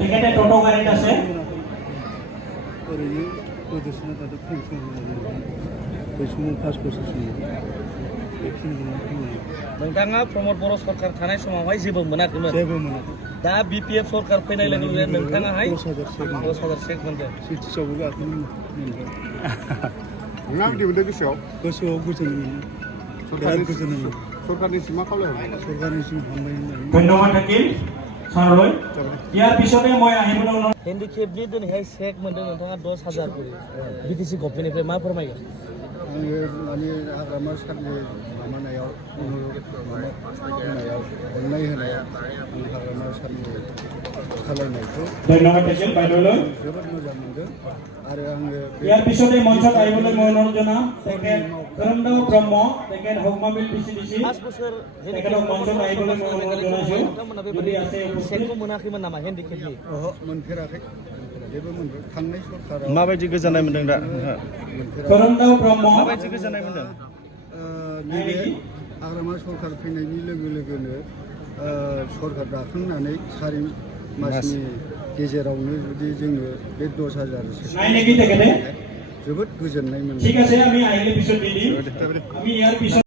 তেখেতে টোটো গাড়ীত আছে। ओरैनो गोदोसोना थादों पेन्सन बै समाव 5 बोसोर समाव बेखिनिखौनो बुंनो नोंथाङा प्रमद बर' सरकार थानाय समावहाय जेबो मोनाखैमोन। जेबो मोनाखै। दा बिपिएफ सरकार फैनाय लोगो लोगो नोंथाङाहाय 10,000 चेक मोनदों। सिटिसआवबो गाखोनो मोनबाय। नोंहा बिदि मोनदों गोसोआव गोजोन मोनो। बिराद गोजोननाय मोनो। सरकारनिसिम मा खावलायहरबाय? सरकारनिसिम हामबाय होननानै ধন্যবাদ থাকিল ছাৰলৈ। ইয়াৰ পিছতে মই আহিবলৈ हेन्डिकेपनि दिनैहाय चेक मोनदों नोंथाङा 10,000 बिटिसि गभर्नमेन्टनिफ्राय मा फोरमायगोन? आङो माने हाग्रामा सारनि माबानायाव होनायाव अननाय होनायाव आं हाग्रामा सारनि खालायनायखौ ধন্যবাদ থাকিল বাইদেউলৈ। जोबोद मोजां मोनदों आरो आङो ইয়াৰ পিছতে মঞ্চত আহিবলৈ মই অনুৰোধ জনাম তেখেত ধৰমদাস ব্ৰহ্ম, তেখেত হকমাবিল ডিচিডিচি 5 बोसोर তেখেতক মঞ্চত আহিবলৈ মই অনুৰোধ জনাইছোঁ। नोंथांमोना যদি আছে बेबायदि चेकखौ मोनाखैमोन नामा हेन्डिकेपनि? ओहो मोनफेराखै जेबो मोनफेराखै थांनाय सरकाराव माबायदि गोजोननाय मोनदों दा? मोनफेराखै ধৰমদাস ব্ৰহ্ম माबायदि गोजोननाय मोनदों? नैबे हाग्रामा सरकार फैनायनि लोगो लोगोनो सरकार दाखांनानै 4 मासनि गेजेरावनो जुदि जोङो बे 10,000 নাই নেকি তেখেতে? जोबोद गोजोननाय मोनदों। ঠিক আছে, আমি আহিলে পিছত দি দিম। আমি ইয়াৰ পিছত